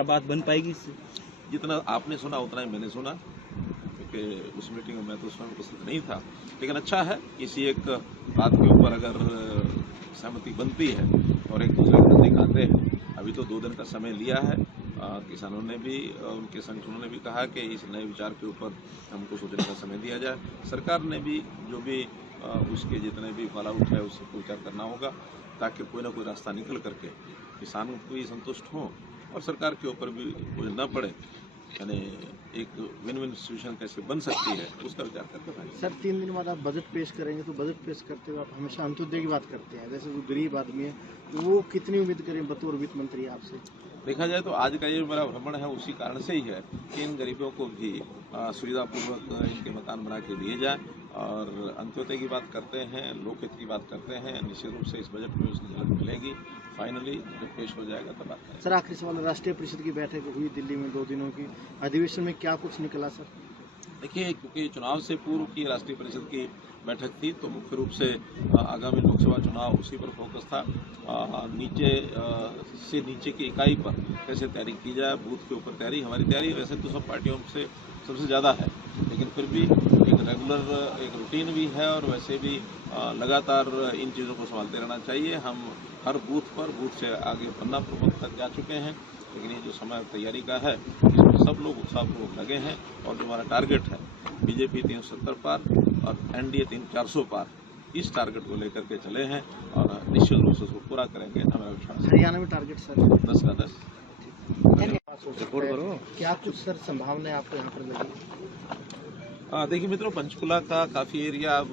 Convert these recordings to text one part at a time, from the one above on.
क्या बात बन पाएगी इससे? जितना आपने सुना उतना ही मैंने सुना, क्योंकि उस मीटिंग में मैं तो उसमें उपस्थित नहीं था। लेकिन अच्छा है, किसी एक बात के ऊपर अगर सहमति बनती है और एक दूसरे के नजदीक आते हैं। अभी तो 2 दिन का समय लिया है। किसानों ने भी, उनके संगठनों ने भी कहा कि इस नए विचार के ऊपर हमको सोचने का समय दिया जाए। सरकार ने भी जो भी उसके जितने भी फॉलोआउट है उसको विचार करना होगा, ताकि कोई ना कोई रास्ता निकल करके किसान भी संतुष्ट हों और सरकार के ऊपर भी बोझ न पड़े। यानी एक विन विन सिचुएशन कैसे बन सकती है उसका विचार करते हैं। सर 3 दिन बाद आप बजट पेश करेंगे, तो बजट पेश करते हुए आप हमेशा अंत्योदय की बात करते हैं। जैसे जो गरीब आदमी है वो कितनी उम्मीद करें बतौर वित्त मंत्री आपसे? देखा जाए तो आज का ये मेरा भ्रमण है उसी कारण से ही है कि इन गरीबों को भी सुविधापूर्वक इनके मकान बना के दिए जाए। और अंत्योदय की बात करते हैं, लोकहित की बात करते हैं, निश्चित रूप से इस बजट में उसकी झलक मिलेगी। फाइनली जब पेश हो जाएगा तब बात करेंगे। सर आखिरी सवाल, राष्ट्रीय परिषद की बैठक हुई दिल्ली में 2 दिनों की, अधिवेशन में क्या कुछ निकला सर? देखिए, क्योंकि चुनाव से पूर्व की राष्ट्रीय परिषद की बैठक थी तो मुख्य रूप से आगामी लोकसभा चुनाव उसी पर फोकस था। नीचे से नीचे की इकाई पर कैसे तैयारी की जाए, बूथ के ऊपर तैयारी। हमारी तैयारी वैसे तो सब पार्टियों से सबसे ज़्यादा है, लेकिन फिर भी एक रेगुलर एक रूटीन भी है और वैसे भी लगातार इन चीज़ों को संभालते रहना चाहिए। हम हर बूथ से आगे पन्ना प्रमुख तक जा चुके हैं, लेकिन ये जो समय तैयारी का है इसमें सब लोग उत्साहपूर्वक लगे हैं। और जो हमारा टारगेट है बीजेपी 370 पार और एनडीए 400 पार, इस टारगेट को लेकर के चले हैं और निश्चित रूप से उसको पूरा करेंगे, हमारा विश्वास। हरियाणा में टारगेट सर 10 का 10। रिपोर्ट करो। क्या कुछ सर संभावनाएं आपको यहाँ पर लगी? देखिए मित्रों, पंचकुला का काफ़ी एरिया अब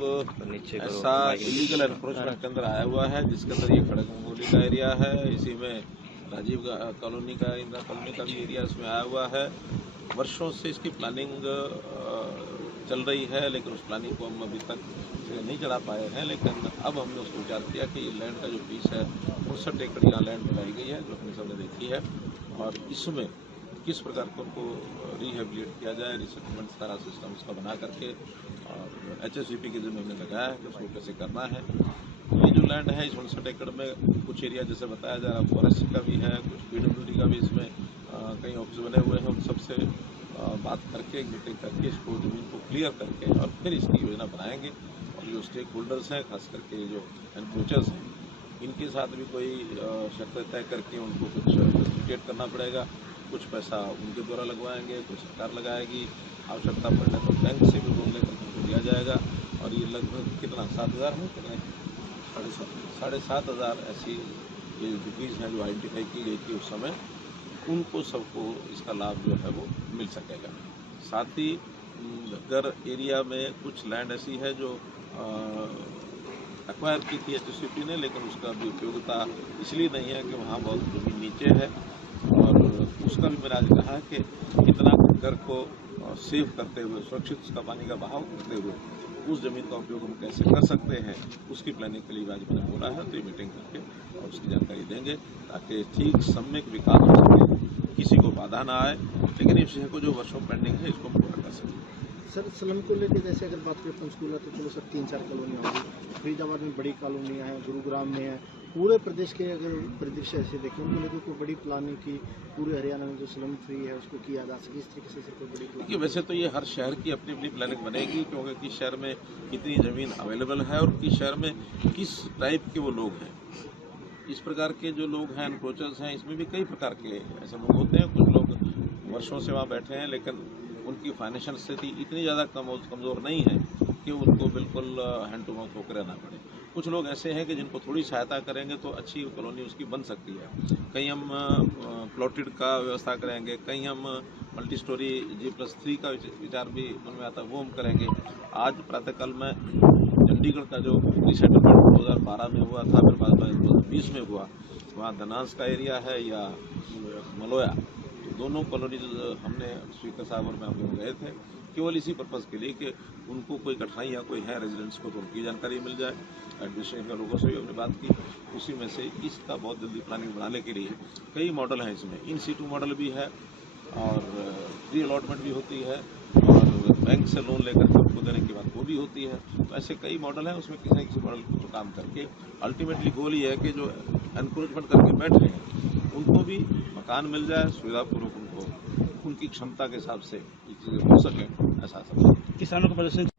ऐसा इलीगल एनक्रोचमेंट के अंदर आया हुआ है, जिसके अंदर ये खड़गपुर का एरिया है। इसी में राजीव कॉलोनी का, इंदिरा कॉलोनी का भी एरिया इसमें आया हुआ है। वर्षों से इसकी प्लानिंग चल रही है, लेकिन उस प्लानिंग को हम अभी तक नहीं चढ़ा पाए हैं। लेकिन अब हमने उसको विचार किया कि ये लैंड का जो पीस है 59 एकड़ यहाँ लैंड बनाई गई है, जो अपने सबने देखी है। और इसमें किस प्रकार को उनको रिहेबिलिट किया जाए, रिसेटलमेंट सारा सिस्टम उसका बना करके, और HSVP के जिम्मे हमने लगाया है कि उसको कैसे करना है। ये जो लैंड है इस 59 एकड़ में कुछ एरिया जैसे बताया जा रहा है फॉरेस्ट का भी है, कुछ PWD का भी इसमें कई ऑफिस बने हुए हैं। उन सबसे बात करके, मीटिंग करके इसको जमीन को क्लियर करके और फिर इसकी योजना बनाएंगे। और जो स्टेक होल्डर्स हैं, खास करके जो एनक्रोचर्स हैं, इनके साथ भी कोई शर्तें तय करके उनको कुछ सर्टिफिकेट करना पड़ेगा। कुछ पैसा उनके द्वारा लगवाएंगे, कुछ सरकार लगाएगी। आवश्यकता पड़ने पर बैंक से भी लोन लेकर उनको दिया जाएगा। और ये लगभग कितना 7,000 है, कितने 7,500 ऐसी ये डिग्रीज हैं जो आइडेंटिफाई की गई थी उस समय, उनको सबको इसका लाभ जो है वो मिल सकेगा। साथ ही घर एरिया में कुछ लैंड ऐसी है जो एक्वायर की थी HSVP ने, लेकिन उसका भी उपयोगिता इसलिए नहीं है कि वहाँ बहुत जमीन नीचे है। और उसका भी मैंने आज कहा है कि कितना घर को सेव करते हुए, सुरक्षित उसका पानी का बहाव करते हुए उस ज़मीन का उपयोग हम कैसे कर सकते हैं, उसकी प्लानिंग के लिए आज मैंने बोला है। तो ये मीटिंग करके और उसकी जानकारी देंगे, ताकि ठीक सम्यक विकास हो सके, किसी को बाधा ना आए, लेकिन इस विषय को जो वर्षों पेंडिंग है इसको पूरा कर सकें। सर स्लम को लेकर जैसे अगर बात करें पंचकूला, तो चलो सर 3-4 कॉलोनियाँ होंगी, फरीदाबाद में बड़ी कॉलोनियाँ हैं, गुरुग्राम में है। पूरे प्रदेश के अगर परिदृश्य ऐसे देखें, उनको लेकर कोई बड़ी प्लानिंग की, पूरे हरियाणा में जो स्लम फ्री है उसको किया जा सके, इस तरीके से कोई बड़ी प्लानिंग? वैसे तो ये हर शहर की अपनी अपनी प्लानिंग बनेगी, क्योंकि किस शहर में कितनी ज़मीन अवेलेबल है और किस शहर में किस टाइप के वो लोग हैं। इस प्रकार के जो लोग हैं, एनक्रोचर्स हैं, इसमें भी कई प्रकार के ऐसे लोग होते हैं। कुछ लोग वर्षों से वहाँ बैठे हैं, लेकिन उनकी फाइनेंशियल स्थिति इतनी ज़्यादा कमज़ोर नहीं है कि उनको बिल्कुल हैंड टू माउथ होकर रहना पड़े। कुछ लोग ऐसे हैं कि जिनको थोड़ी सहायता करेंगे तो अच्छी कॉलोनी उसकी बन सकती है। कहीं हम प्लॉटेड का व्यवस्था करेंगे, कहीं हम मल्टी स्टोरी G+3 का विचार भी मन में आता है, वो हम करेंगे। आज प्रातःकाल में चंडीगढ़ का जो रिसेटलमेंट 2012 में हुआ था, फिर बाद में 2020 में हुआ, वहाँ धनास का एरिया है या मलोया, दोनों कॉलोनीज हमने स्पीकर साहब और मैं हम लोग गए थे केवल इसी पर्पज़ के लिए कि उनको कोई कठिनाई या कोई है रेजिडेंट्स को तो उनकी जानकारी मिल जाए। एडमिनिस्ट्रेशन के लोगों से भी हमने बात की, उसी में से इसका बहुत जल्दी प्लानिंग बनाने के लिए कई मॉडल हैं। इसमें इन सीटू मॉडल भी है और प्री अलॉटमेंट भी होती है और बैंक से लोन लेकर के उनको देने की बात वो भी होती है। तो ऐसे कई मॉडल हैं, उसमें किसी न किसी मॉडल को काम करके अल्टीमेटली गोल ये है कि जो एनक्रोचमेंट करके बैठ रहे हैं उनको भी मकान मिल जाए, सुविधापूर्वक उनको उनकी क्षमता के हिसाब से ये चीजें हो सके, ऐसा सब। किसानों का प्रदर्शन